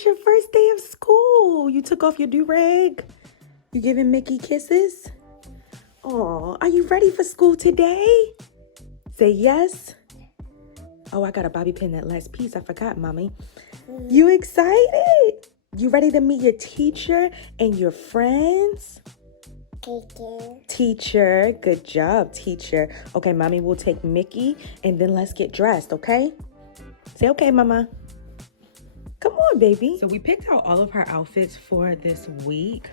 it's your first day of school. You took off your do-rag? You giving Mickey kisses? Oh, are you ready for school today? Say yes. Oh, I got a bobby pin that last piece. I forgot, Mommy. You excited? You ready to meet your teacher and your friends? Teacher. Good job, teacher. Okay, Mommy will take Mickey and then let's get dressed, okay? Say okay, Mama. Come on, baby. So we picked out all of her outfits for this week.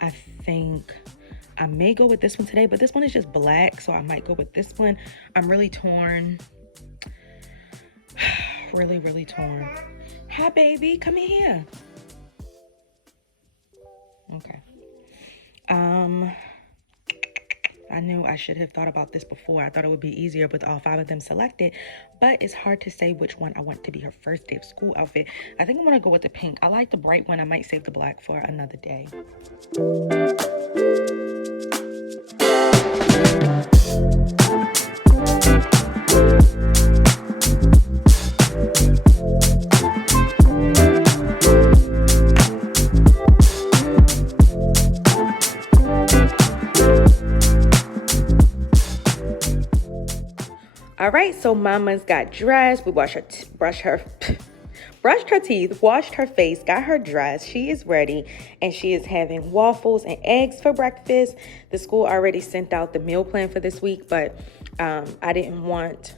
I think I may go with this one today, but this one is just black, so I might go with this one. I'm really torn. really torn. Hi, baby. Come in here. Okay. I knew I should have thought about this before. I thought it would be easier with all 5 of them selected, but it's hard to say which one I want to be her first day of school outfit. I think I'm gonna go with the pink. I like the bright one. I might save the black for another day. All right, so Mama's got dressed. We brushed her teeth, washed her face, got her dressed. She is ready, and she is having waffles and eggs for breakfast. The school already sent out the meal plan for this week, but I didn't want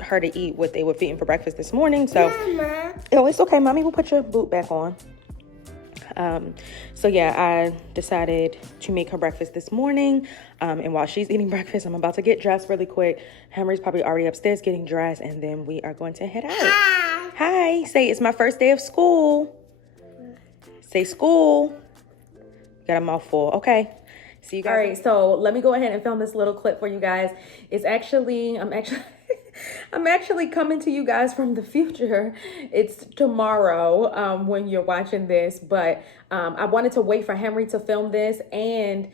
her to eat what they were feeding for breakfast this morning. So, Mama. Oh, it's okay, Mommy. We'll put your boot back on. So yeah, I decided to make her breakfast this morning. And while she's eating breakfast, I'm about to get dressed really quick. Henry's probably already upstairs getting dressed, and then we are going to head out. Hi. Say, it's my first day of school. Say school. Got a mouthful. Okay. See you guys. All right. So let me go ahead and film this little clip for you guys. I'm actually coming to you guys from the future. It's tomorrow when you're watching this, but I wanted to wait for Henry to film this, and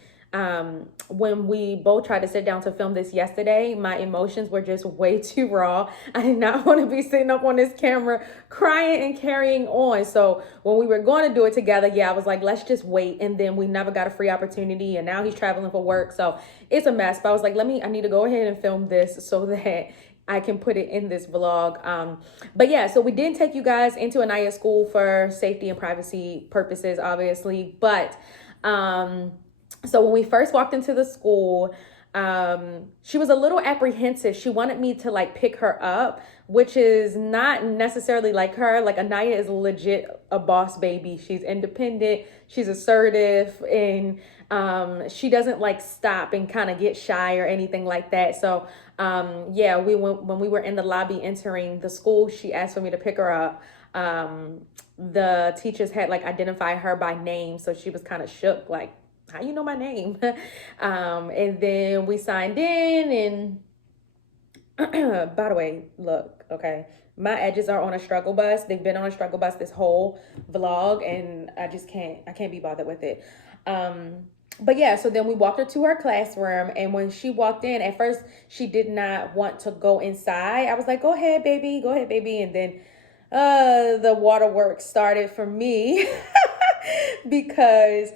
when we both tried to sit down to film this yesterday, my emotions were just way too raw. I did not want to be sitting up on this camera crying and carrying on. So when we were going to do it together, I was like, let's just wait. And then we never got a free opportunity, and now he's traveling for work. So it's a mess. But I was like, I need to go ahead and film this so that I can put it in this vlog. But yeah, so we did take you guys into Aniya's school for safety and privacy purposes, obviously. But so when we first walked into the school, she was a little apprehensive. She wanted me to like pick her up, which is not necessarily like her. Like Aniya is legit a boss baby. She's independent, she's assertive, and she doesn't like stop and kind of get shy or anything like that. So yeah, when we were in the lobby entering the school, she asked for me to pick her up. The teachers had like identified her by name, so she was kind of shook, like, how you know my name? And then we signed in, and by the way, look, okay, my edges are on a struggle bus. They've been on a struggle bus this whole vlog, and I can't be bothered with it. But yeah, so then we walked her to her classroom, and when she walked in, at first she did not want to go inside. I was like, go ahead, baby. And then the waterworks started for me because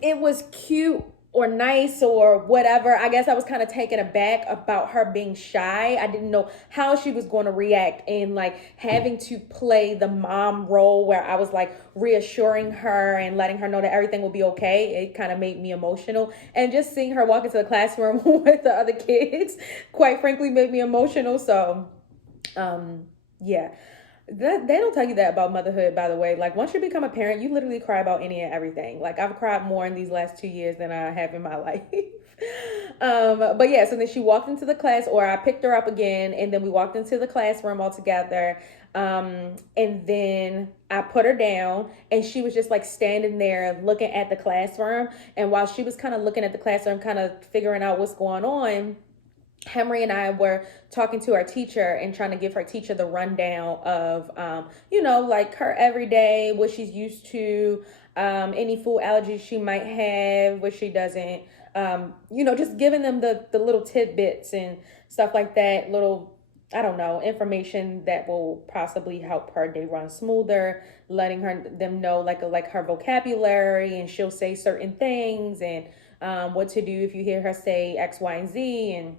it was cute or nice or whatever. I guess I was kind of taken aback about her being shy. I didn't know how she was going to react, and like having to play the mom role where I was like reassuring her and letting her know that everything will be okay. It kind of made me emotional, and just seeing her walk into the classroom with the other kids, quite frankly, made me emotional. So, yeah. They don't tell you that about motherhood, by the way. Like, once you become a parent, you literally cry about any and everything. Like, I've cried more in these last 2 years than I have in my life. But yeah, so then she walked into the class, or I picked her up again, and then we walked into the classroom all together. And then I put her down, and she was just like standing there looking at the classroom. And while she was kind of looking at the classroom, kind of figuring out what's going on, Henry and I were talking to our teacher and trying to give her teacher the rundown of, like her everyday, what she's used to, any food allergies she might have, what she doesn't, just giving them the little tidbits and stuff like that, little I don't know, information that will possibly help her day run smoother, letting them know like her vocabulary, and she'll say certain things, and what to do if you hear her say X, Y, and Z, and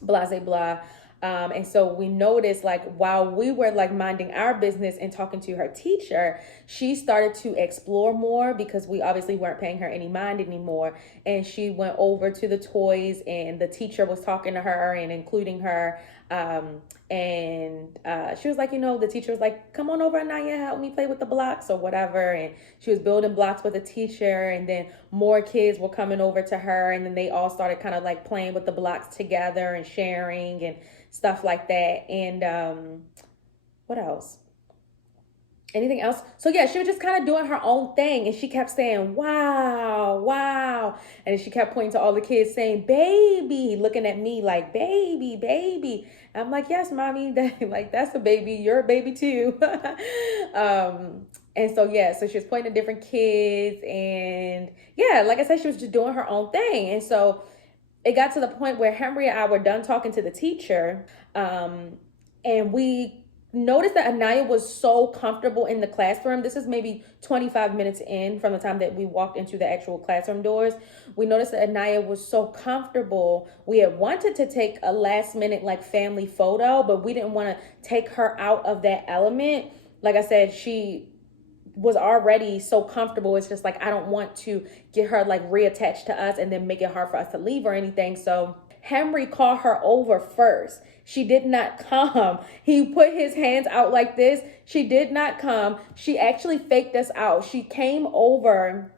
blah, blah, blah. And so we noticed, like, while we were like minding our business and talking to her teacher, she started to explore more because we obviously weren't paying her any mind anymore. And she went over to the toys, and the teacher was talking to her and including her. And she was like, the teacher was like, come on over, Aniya, help me play with the blocks or whatever. And she was building blocks with the teacher, and then more kids were coming over to her, and then they all started kind of like playing with the blocks together and sharing and stuff like that. And what else? Anything else? So yeah, she was just kind of doing her own thing, and she kept saying, wow, wow. And she kept pointing to all the kids saying, baby, looking at me like, baby, baby. I'm like, yes, mommy, that's a baby. You're a baby too. And so yeah, so she was pointing to different kids, and yeah, like I said, she was just doing her own thing. And so it got to the point where Henry and I were done talking to the teacher, and we noticed that Aniya was so comfortable in the classroom. This is maybe 25 minutes in from the time that we walked into the actual classroom doors. We noticed that Aniya was so comfortable. We had wanted to take a last minute like family photo, but we didn't want to take her out of that element. Like I said, she was already so comfortable. It's just like, I don't want to get her like reattached to us and then make it hard for us to leave or anything. So Henry called her over first. She did not come. He put his hands out like this. She did not come. She actually faked us out. She came over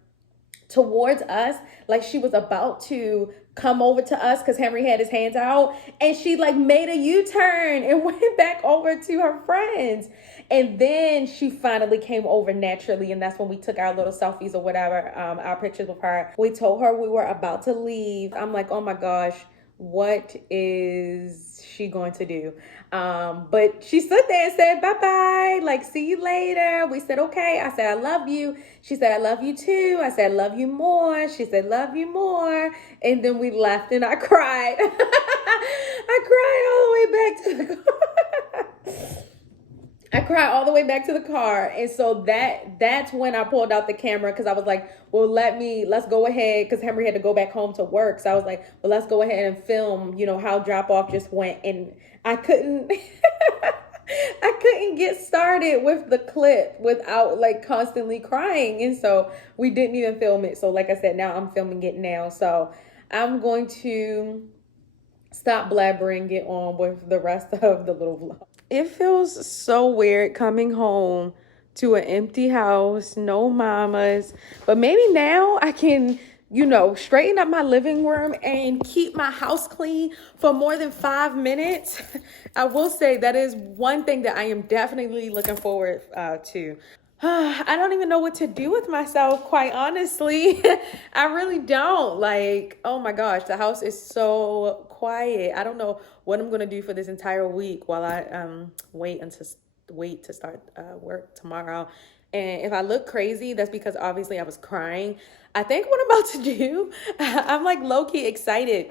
towards us like she was about to come over to us because Henry had his hands out, and she like made a U-turn and went back over to her friends. And then she finally came over naturally, and that's when we took our little selfies or whatever, our pictures with her. We told her we were about to leave. I'm like, oh my gosh, what is she going to do? But she stood there and said, bye-bye, like, see you later. We said, okay. I said, I love you. She said, I love you too. I said, I love you more. She said, love you more. And then we left, and I cried. I cried all the way back to the car. I cried all the way back to the car. And so that's when I pulled out the camera, because I was like, well, let's go ahead, because Henry had to go back home to work. So I was like, well, let's go ahead and film, how drop off just went. And I couldn't I couldn't get started with the clip without like constantly crying. And so we didn't even film it. So like I said, now I'm filming it now. So I'm going to stop blabbering, get on with the rest of the little vlog. It feels so weird coming home to an empty house, no mamas. But maybe now I can, straighten up my living room and keep my house clean for more than 5 minutes. I will say that is one thing that I am definitely looking forward to. I don't even know what to do with myself, quite honestly. I really don't. Like, oh my gosh, the house is so quiet. I don't know what I'm gonna do for this entire week while I wait to start work tomorrow. And if I look crazy, that's because obviously I was crying. I think what I'm about to do, I'm like low-key excited.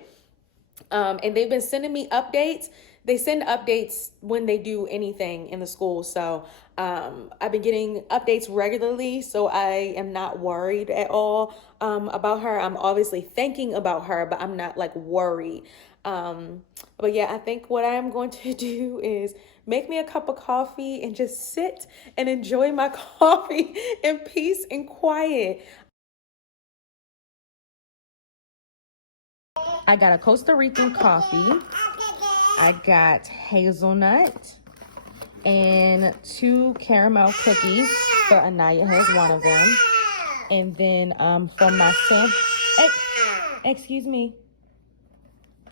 And they've been sending me updates. They send updates when they do anything in the school. So I've been getting updates regularly. So I am not worried at all about her. I'm obviously thinking about her, but I'm not like worried. But yeah, I think what I'm going to do is make me a cup of coffee and just sit and enjoy my coffee in peace and quiet. I got a Costa Rican coffee. I got hazelnut and 2 caramel cookies. So Aniya has one of them. And then for my excuse me.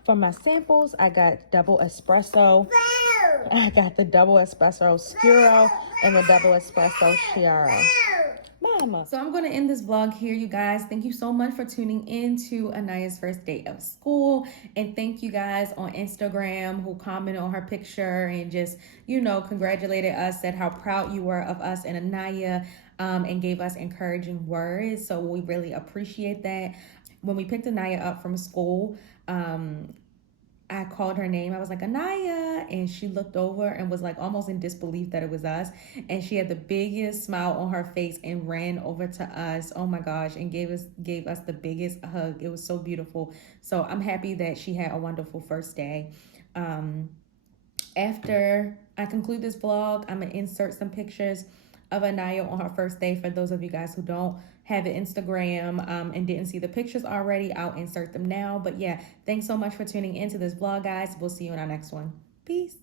For my samples, I got double espresso. I got the double espresso Scuro and the double espresso Chiara. Mama. So I'm going to end this vlog here, you guys. Thank you so much for tuning in to Aniya's first day of school. And thank you guys on Instagram who commented on her picture and just, congratulated us, said how proud you were of us and Aniya, and gave us encouraging words. So we really appreciate that. When we picked Aniya up from school, I called her name. I was like, Aniya. And she looked over and was like almost in disbelief that it was us. And she had the biggest smile on her face and ran over to us. Oh my gosh. And gave us the biggest hug. It was so beautiful. So I'm happy that she had a wonderful first day. After I conclude this vlog, I'm going to insert some pictures of Aniya on her first day. For those of you guys who don't have an Instagram and didn't see the pictures already, I'll insert them now. But yeah, thanks so much for tuning into this vlog, guys. We'll see you in our next one. Peace.